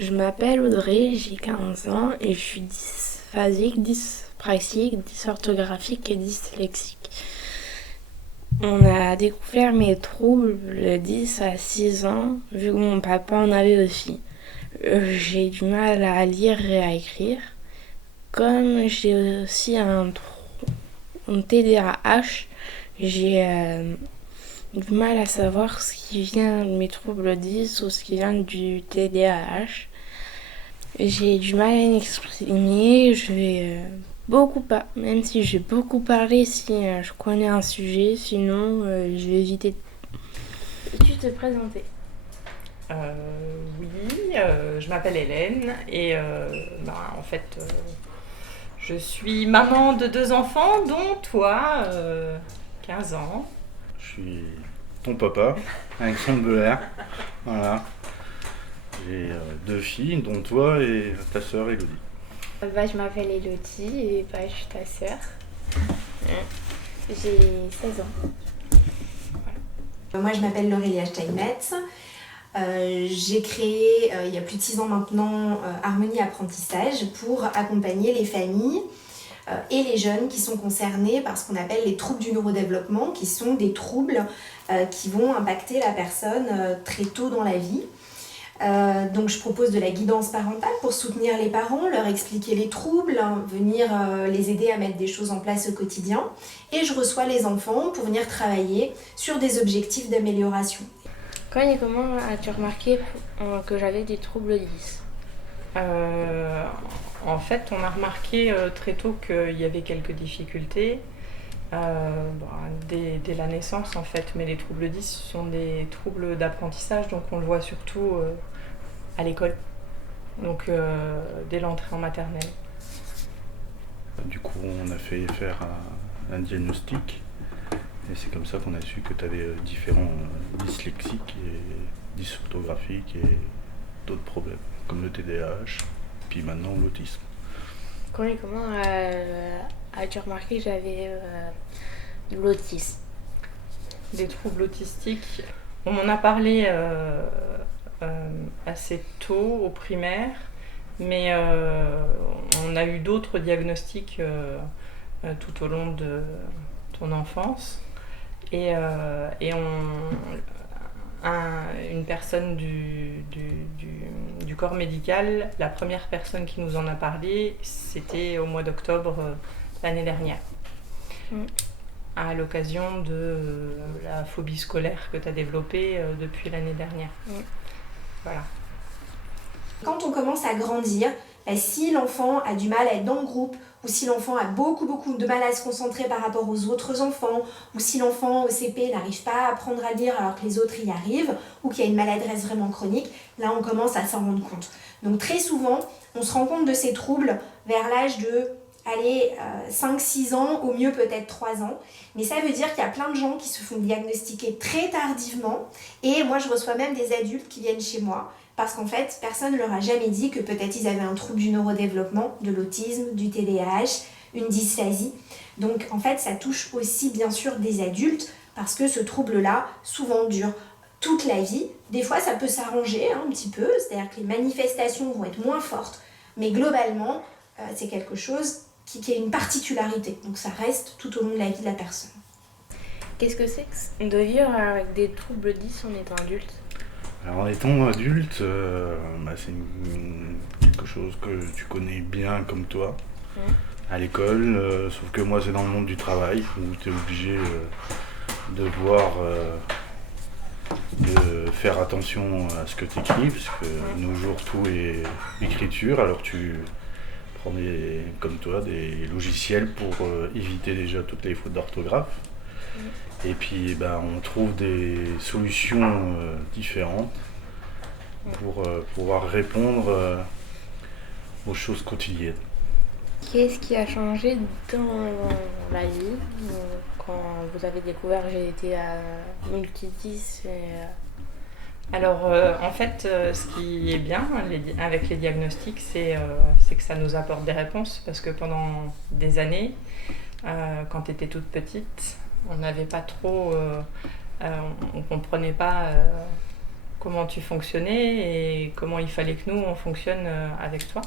Je m'appelle Audrey, j'ai 15 ans et je suis dysphasique, dyspraxique, dysorthographique et dyslexique. On a découvert mes troubles le 10 à 6 ans, vu que mon papa en avait aussi. J'ai du mal à lire et à écrire. Comme j'ai aussi un TDAH, j'ai du mal à savoir ce qui vient de mes troubles 10 ou ce qui vient du TDAH. J'ai du mal à m'exprimer, je vais beaucoup pas, même si j'ai beaucoup parlé si je connais un sujet, sinon je vais éviter. Peux-tu te présenter? Oui, je m'appelle Hélène et en fait, je suis maman de 2 enfants, dont toi, 15 ans. Je suis ton papa, Alexandre Belair. Voilà. J'ai 2 filles, dont toi et ta sœur Elodie. Je m'appelle Elodie et je suis ta sœur. J'ai 16 ans. Moi, je m'appelle Laurélia Steinmetz. J'ai créé, il y a plus de 6 ans maintenant, Harmonie Apprentissage pour accompagner les familles et les jeunes qui sont concernés par ce qu'on appelle les troubles du neurodéveloppement, qui sont des troubles qui vont impacter la personne très tôt dans la vie. Donc je propose de la guidance parentale pour soutenir les parents, leur expliquer les troubles, venir les aider à mettre des choses en place au quotidien. Et je reçois les enfants pour venir travailler sur des objectifs d'amélioration. Quand et comment as-tu remarqué que j'avais des troubles 10? En fait, on a remarqué très tôt qu'il y avait quelques difficultés dès la naissance en fait, mais les troubles 10 sont des troubles d'apprentissage, donc on le voit surtout à l'école, donc dès l'entrée en maternelle. Du coup, on a fait faire un diagnostic et c'est comme ça qu'on a su que tu avais différents dyslexiques et dysorthographiques et d'autres problèmes, comme le TDAH, puis maintenant l'autisme. Quand et comment as-tu remarqué que j'avais de l'autisme? Des troubles autistiques, on m'en a parlé assez tôt au primaire, mais on a eu d'autres diagnostics tout au long de ton enfance. Et une personne du corps médical, la première personne qui nous en a parlé, c'était au mois d'octobre l'année dernière. À l'occasion de la phobie scolaire que tu as développée depuis l'année dernière. Voilà. Quand on commence à grandir, si l'enfant a du mal à être dans le groupe, ou si l'enfant a beaucoup de mal à se concentrer par rapport aux autres enfants, ou si l'enfant au CP n'arrive pas à apprendre à lire alors que les autres y arrivent, ou qu'il y a une maladresse vraiment chronique, là on commence à s'en rendre compte. Donc très souvent, on se rend compte de ces troubles vers l'âge de 5-6 ans, au mieux peut-être 3 ans. Mais ça veut dire qu'il y a plein de gens qui se font diagnostiquer très tardivement. Et moi, je reçois même des adultes qui viennent chez moi parce qu'en fait, personne ne leur a jamais dit que peut-être ils avaient un trouble du neurodéveloppement, de l'autisme, du TDAH, une dysphasie. Donc en fait, ça touche aussi bien sûr des adultes parce que ce trouble-là, souvent dure toute la vie. Des fois, ça peut s'arranger un petit peu, c'est-à-dire que les manifestations vont être moins fortes. Mais globalement, c'est quelque chose qui a une particularité. Donc ça reste tout au long de la vie de la personne. Qu'est-ce que c'est que de vivre avec des troubles 10 en étant adulte? Alors, en étant adulte, c'est quelque chose que tu connais bien comme toi, à l'école, sauf que moi c'est dans le monde du travail, où tu es obligé de faire attention à ce que tu écris, parce que de nos jours tout est écriture, alors tu prends comme toi des logiciels pour éviter déjà toutes les fautes d'orthographe. Et puis on trouve des solutions différentes pour pouvoir répondre aux choses quotidiennes. Qu'est-ce qui a changé dans la vie quand vous avez découvert que j'ai été à multi-10 Alors en fait, ce qui est bien avec les diagnostics, c'est que ça nous apporte des réponses, parce que pendant des années, quand tu étais toute petite, on n'avait pas trop, on comprenait pas comment tu fonctionnais et comment il fallait que nous, on fonctionne avec toi.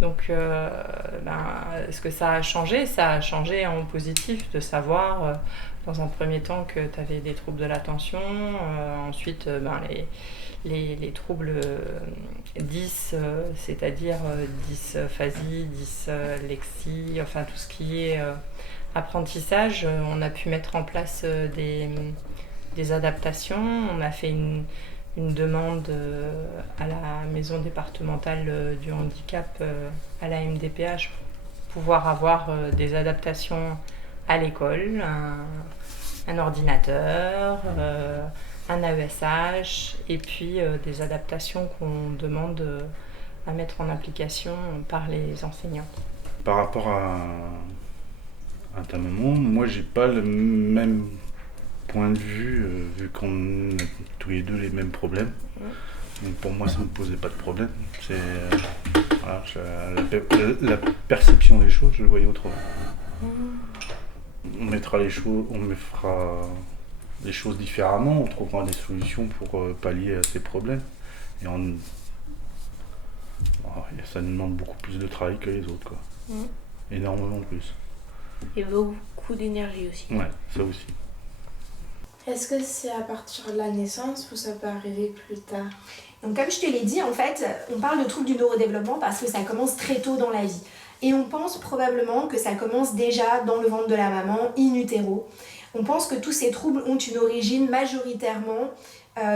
Donc, ce que ça a changé? Ça a changé en positif de savoir, dans un premier temps, que tu avais des troubles de l'attention, ensuite les troubles 10, c'est-à-dire dysphasie, dyslexie, enfin tout ce qui est apprentissage. On a pu mettre en place des adaptations. On a fait une demande à la maison départementale du handicap, à la MDPH, pour pouvoir avoir des adaptations à l'école, un ordinateur, un AESH, et puis des adaptations qu'on demande à mettre en application par les enseignants. Par rapport à ta maman, moi j'ai pas le même point de vue, vu qu'on a tous les deux les mêmes problèmes. Donc pour moi ça me posait pas de problème. C'est voilà, la perception des choses, je le voyais autrement. On fera les choses différemment, on trouvera des solutions pour pallier à ces problèmes. Et ça nous demande beaucoup plus de travail que les autres, quoi. Énormément plus. Et beaucoup d'énergie aussi. Ouais, ça aussi. Est-ce que c'est à partir de la naissance ou ça peut arriver plus tard? Donc comme je te l'ai dit, en fait, on parle de troubles du neurodéveloppement parce que ça commence très tôt dans la vie. Et on pense probablement que ça commence déjà dans le ventre de la maman, in utero. On pense que tous ces troubles ont une origine majoritairement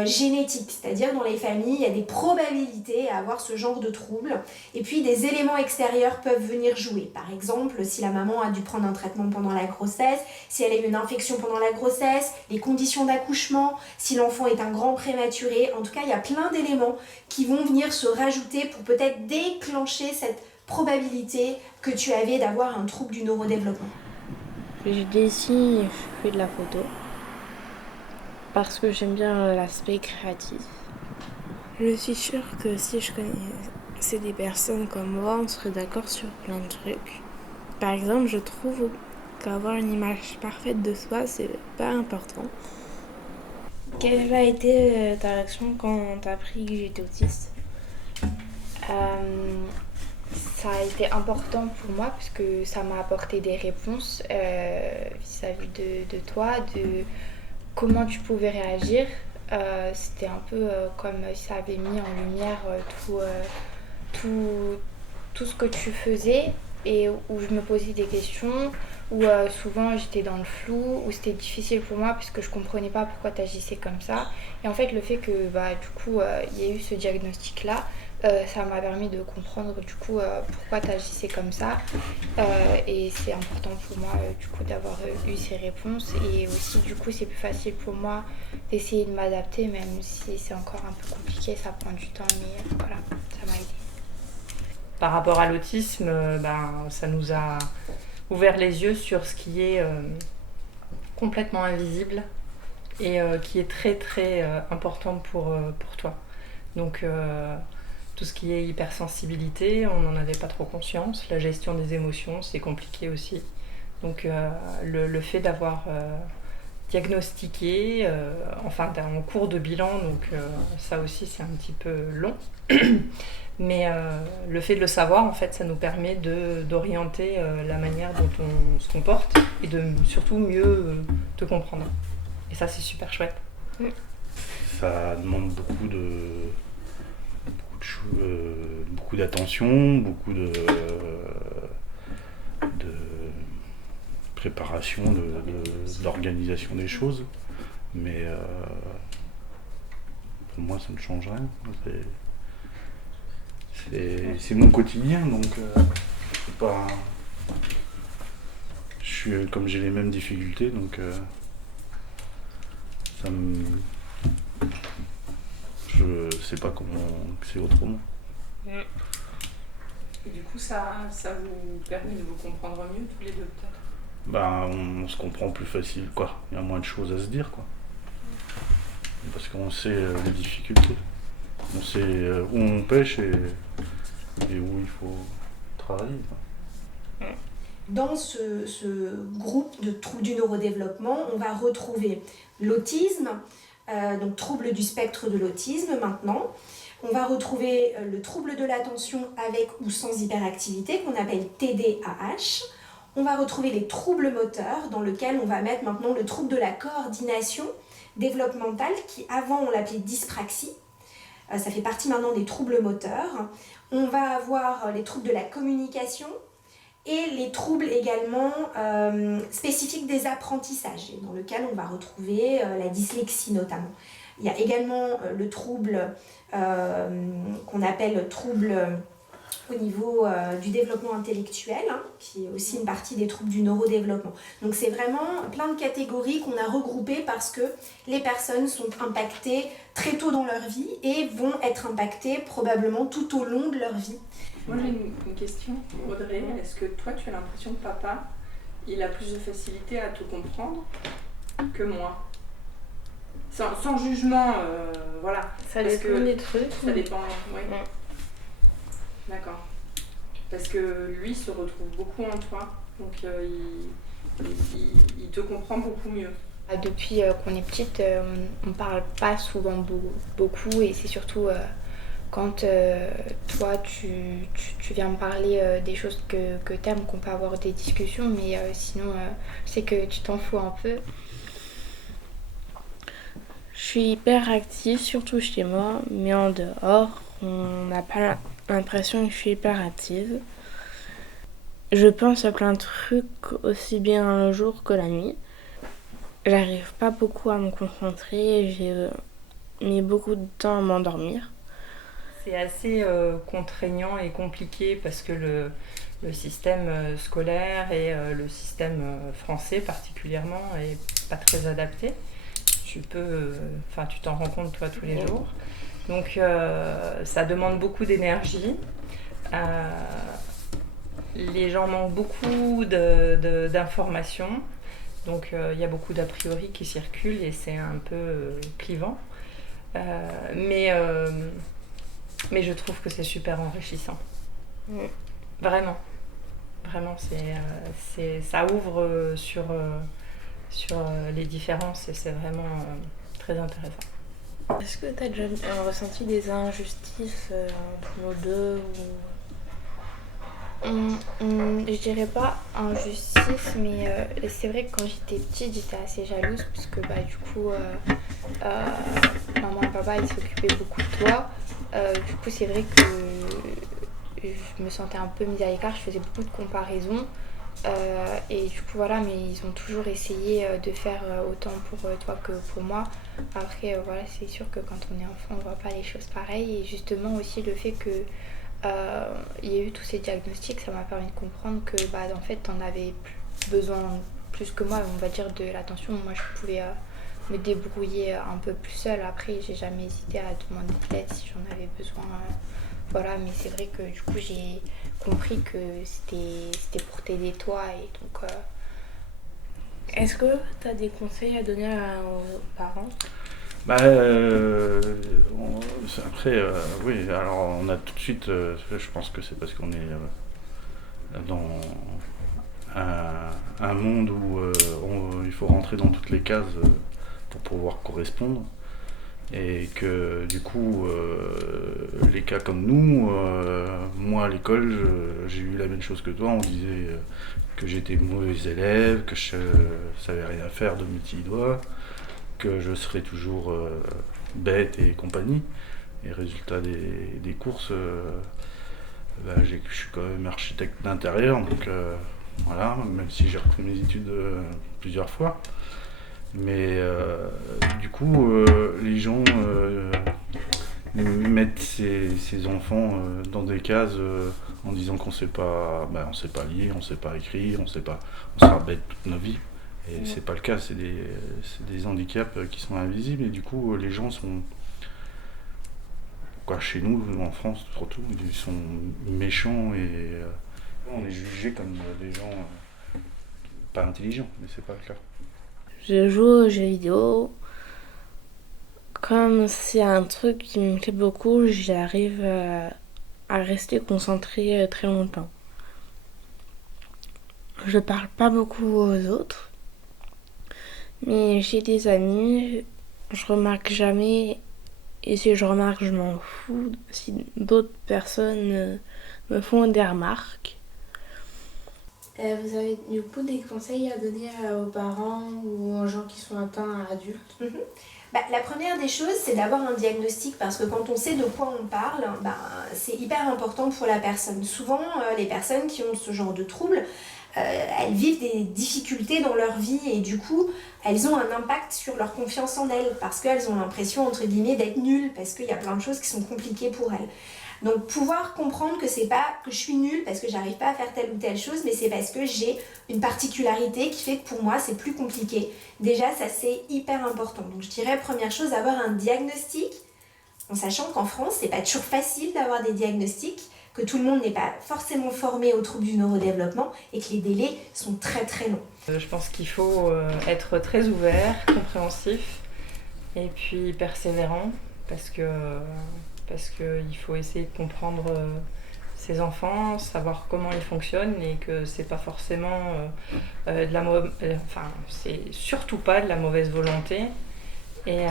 génétique, c'est-à-dire dans les familles, il y a des probabilités à avoir ce genre de troubles. Et puis des éléments extérieurs peuvent venir jouer. Par exemple, si la maman a dû prendre un traitement pendant la grossesse, si elle a eu une infection pendant la grossesse, les conditions d'accouchement, si l'enfant est un grand prématuré. En tout cas, il y a plein d'éléments qui vont venir se rajouter pour peut-être déclencher cette probabilité que tu avais d'avoir un trouble du neurodéveloppement. Je dessine et je fais de la photo parce que j'aime bien l'aspect créatif. Je suis sûre que si je connaissais des personnes comme moi, on serait d'accord sur plein de trucs. Par exemple, je trouve qu'avoir une image parfaite de soi, c'est pas important. Quelle a été ta réaction quand t'as appris que j'étais autiste? Ça a été important pour moi parce que ça m'a apporté des réponses vis-à-vis de toi, de comment tu pouvais réagir. C'était un peu comme si ça avait mis en lumière tout ce que tu faisais et où je me posais des questions, où souvent j'étais dans le flou, où c'était difficile pour moi parce que je comprenais pas pourquoi tu agissais comme ça. Et en fait, le fait que il y ait eu ce diagnostic-là, ça m'a permis de comprendre pourquoi tu agissais comme ça, et c'est important pour moi d'avoir eu ces réponses, et aussi c'est plus facile pour moi d'essayer de m'adapter, même si c'est encore un peu compliqué, ça prend du temps, mais voilà, ça m'a aidé. Par rapport à l'autisme, ça nous a ouvert les yeux sur ce qui est complètement invisible et qui est très très important pour toi. Donc tout ce qui est hypersensibilité, on n'en avait pas trop conscience. La gestion des émotions, c'est compliqué aussi. Donc le fait d'avoir diagnostiqué, en cours de bilan, donc ça aussi c'est un petit peu long. Mais le fait de le savoir, en fait, ça nous permet d'orienter la manière dont on se comporte et de surtout mieux te comprendre. Et ça, c'est super chouette. Ça demande beaucoup d'attention, beaucoup de préparation, d'organisation des choses. Mais pour moi, ça ne change rien. C'est mon quotidien, donc c'est pas. Comme j'ai les mêmes difficultés, donc je sais pas comment c'est autrement. Et du coup, ça vous permet de vous comprendre mieux tous les deux, peut-être? On se comprend plus facile, quoi. Il y a moins de choses à se dire, quoi. Parce qu'on sait les difficultés. On sait où on pêche et où il faut travailler, quoi. Dans ce groupe de troubles du neurodéveloppement, on va retrouver l'autisme, donc trouble du spectre de l'autisme maintenant. On va retrouver le trouble de l'attention avec ou sans hyperactivité qu'on appelle TDAH. On va retrouver les troubles moteurs dans lesquels on va mettre maintenant le trouble de la coordination développementale qui avant on l'appelait dyspraxie. Ça fait partie maintenant des troubles moteurs. On va avoir les troubles de la communication et les troubles également spécifiques des apprentissages, dans lequel on va retrouver la dyslexie notamment. Il y a également le trouble qu'on appelle trouble au niveau du développement intellectuel, qui est aussi une partie des troubles du neurodéveloppement. Donc c'est vraiment plein de catégories qu'on a regroupées parce que les personnes sont impactées très tôt dans leur vie et vont être impactées probablement tout au long de leur vie. Moi j'ai une question, Audrey. Est-ce que toi tu as l'impression que papa, il a plus de facilité à te comprendre que moi ? Sans jugement, voilà. Ça dépend des trucs. Ça dépend, oui. Ouais. D'accord. Parce que lui se retrouve beaucoup en toi, donc il te comprend beaucoup mieux. Depuis qu'on est petite, on parle pas souvent beaucoup et c'est surtout quand toi tu viens me parler des choses que t'aimes, qu'on peut avoir des discussions, mais sinon je sais que tu t'en fous un peu. Je suis hyper active, surtout chez moi, mais en dehors, on n'a pas l'impression que je suis hyper active. Je pense à plein de trucs aussi bien le jour que la nuit. J'arrive pas beaucoup à me concentrer, j'ai mis beaucoup de temps à m'endormir. C'est assez contraignant et compliqué parce que le système scolaire et le système français particulièrement est pas très adapté. Tu t'en rends compte toi tous les jours. Donc ça demande beaucoup d'énergie. Les gens manquent beaucoup d'informations. Donc il y a beaucoup d'a priori qui circulent et c'est un peu clivant. Mais je trouve que c'est super enrichissant. Vraiment. Vraiment, ça ouvre sur les différences et c'est vraiment très intéressant. Est-ce que tu as déjà ressenti des injustices entre nous deux Je dirais pas injustice, mais c'est vrai que quand j'étais petite, j'étais assez jalouse parce que du coup, maman et papa ils s'occupaient beaucoup de toi. Du coup, c'est vrai que je me sentais un peu mise à l'écart, je faisais beaucoup de comparaisons. Et du coup voilà, mais ils ont toujours essayé de faire autant pour toi que pour moi. Après voilà, c'est sûr que quand on est enfant on voit pas les choses pareilles, et justement aussi le fait que il y a eu tous ces diagnostics, ça m'a permis de comprendre que en fait t'en avais besoin plus que moi, on va dire, de l'attention. Moi je pouvais me débrouiller un peu plus seule. Après j'ai jamais hésité à demander de l'aide si j'en avais besoin. Voilà, mais c'est vrai que du coup j'ai compris que c'était pour t'aider toi, et donc... Est-ce que tu as des conseils à donner aux parents ? Après, oui, alors on a tout de suite, je pense que c'est parce qu'on est dans un monde où il faut rentrer dans toutes les cases pour pouvoir correspondre. Et que du coup, les cas comme nous, moi à l'école, j'ai eu la même chose que toi. On disait que j'étais mauvais élève, que je savais rien faire de mes petits doigts, que je serais toujours bête et compagnie. Et résultat des courses, je suis quand même architecte d'intérieur, donc voilà, même si j'ai repris mes études plusieurs fois. Mais du coup, les gens mettent ces enfants dans des cases en disant qu'on sait pas, on sait pas lire, on sait pas écrire, on sera bête toute notre vie. Et c'est pas le cas, c'est des handicaps qui sont invisibles, et du coup les gens sont, chez nous en France surtout, ils sont méchants et on est jugé comme des gens pas intelligents, mais c'est pas le cas. Je joue aux jeux vidéo. Comme c'est un truc qui me plaît beaucoup, j'arrive à rester concentrée très longtemps. Je parle pas beaucoup aux autres, mais j'ai des amis je remarque jamais, et si je remarque, je m'en fous, si d'autres personnes me font des remarques. Vous avez du coup des conseils à donner aux parents ou aux gens qui sont atteints adultes? La première des choses, c'est d'avoir un diagnostic parce que quand on sait de quoi on parle, c'est hyper important pour la personne. Souvent, les personnes qui ont ce genre de troubles, elles vivent des difficultés dans leur vie et du coup, elles ont un impact sur leur confiance en elles parce qu'elles ont l'impression, entre guillemets, d'être nulles parce qu'il y a plein de choses qui sont compliquées pour elles. Donc pouvoir comprendre que c'est pas que je suis nulle parce que j'arrive pas à faire telle ou telle chose, mais c'est parce que j'ai une particularité qui fait que pour moi c'est plus compliqué. Déjà ça c'est hyper important. Donc je dirais première chose, avoir un diagnostic, en sachant qu'en France c'est pas toujours facile d'avoir des diagnostics, que tout le monde n'est pas forcément formé aux troubles du neurodéveloppement et que les délais sont très très longs. Je pense qu'il faut être très ouvert, compréhensif et puis persévérant parce qu'il faut essayer de comprendre ses enfants, savoir comment ils fonctionnent et que c'est pas forcément c'est surtout pas de la mauvaise volonté et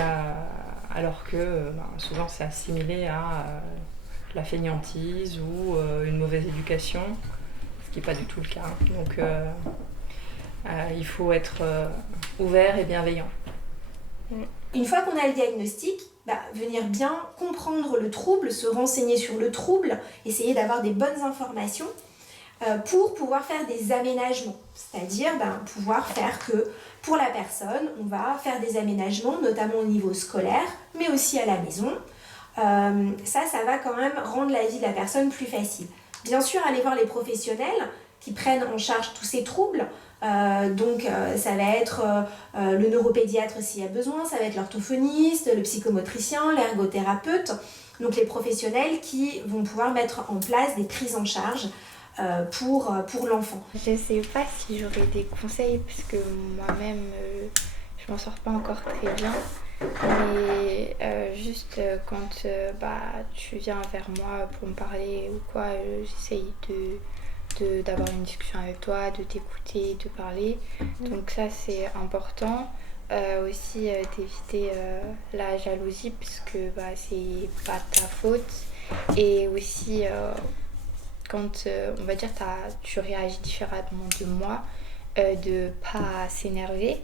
alors que souvent c'est assimilé à la fainéantise ou une mauvaise éducation, ce qui n'est pas du tout le cas. Donc il faut être ouvert et bienveillant. Une fois qu'on a le diagnostic, venir bien comprendre le trouble, se renseigner sur le trouble, essayer d'avoir des bonnes informations pour pouvoir faire des aménagements. C'est-à-dire pouvoir faire que pour la personne, on va faire des aménagements, notamment au niveau scolaire, mais aussi à la maison. Ça va quand même rendre la vie de la personne plus facile. Bien sûr, aller voir les professionnels qui prennent en charge tous ces troubles. Ça va être le neuropédiatre s'il y a besoin, ça va être l'orthophoniste, le psychomotricien, l'ergothérapeute. Donc les professionnels qui vont pouvoir mettre en place des prises en charge pour l'enfant. Je ne sais pas si j'aurais des conseils parce que moi-même je m'en sors pas encore très bien. Mais juste quand tu viens vers moi pour me parler ou quoi, j'essaye d'avoir une discussion avec toi, de t'écouter, de parler. Donc ça c'est important. Aussi d'éviter la jalousie parce que c'est pas ta faute. Et aussi quand on va dire tu réagis différemment de moi, de pas s'énerver.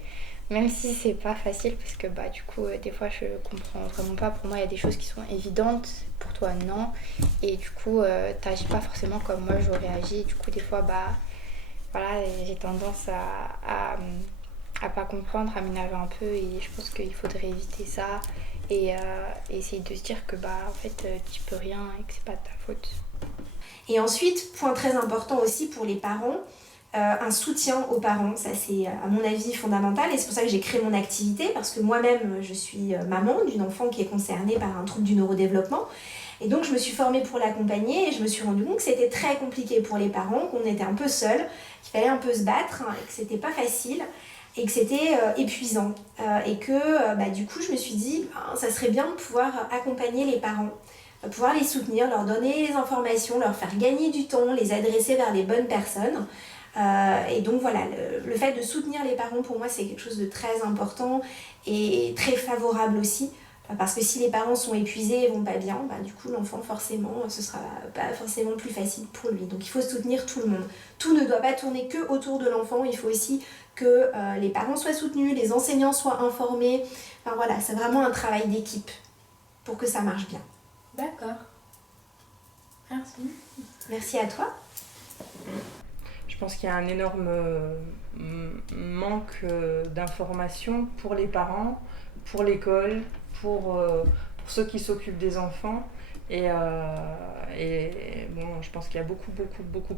Même si c'est pas facile parce que du coup des fois je comprends vraiment pas. Pour moi il y a des choses qui sont évidentes, pour toi non. Et du coup t'agis pas forcément comme moi j'aurais agi. Du coup des fois j'ai tendance à pas comprendre, à m'énerver un peu. Et je pense qu'il faudrait éviter ça et essayer de se dire que en fait tu peux rien et que c'est pas de ta faute. Et ensuite, point très important aussi pour les parents, un soutien aux parents, ça c'est à mon avis fondamental et c'est pour ça que j'ai créé mon activité parce que moi-même je suis maman d'une enfant qui est concernée par un trouble du neurodéveloppement et donc je me suis formée pour l'accompagner et je me suis rendu compte que c'était très compliqué pour les parents, qu'on était un peu seuls, qu'il fallait un peu se battre et que c'était pas facile et que c'était épuisant et que du coup je me suis dit ça serait bien de pouvoir accompagner les parents, pouvoir les soutenir, leur donner les informations, leur faire gagner du temps, les adresser vers les bonnes personnes. Et donc voilà, le fait de soutenir les parents pour moi c'est quelque chose de très important et très favorable aussi parce que si les parents sont épuisés et vont pas bien, du coup l'enfant forcément ce sera pas forcément plus facile pour lui. Donc il faut soutenir tout le monde. Tout ne doit pas tourner que autour de l'enfant, il faut aussi que les parents soient soutenus, les enseignants soient informés. Enfin voilà, c'est vraiment un travail d'équipe pour que ça marche bien. D'accord. Merci. Merci à toi. Je pense qu'il y a un énorme manque d'informations pour les parents, pour l'école, pour ceux qui s'occupent des enfants. Et je pense qu'il y a beaucoup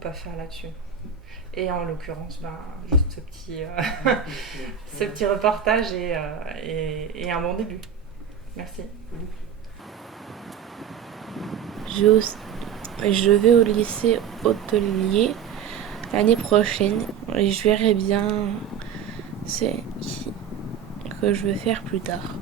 à faire là-dessus. Et en l'occurrence, juste ce petit reportage est un bon début. Merci. Je vais au lycée hôtelier l'année prochaine et je verrai bien ce que je veux faire plus tard.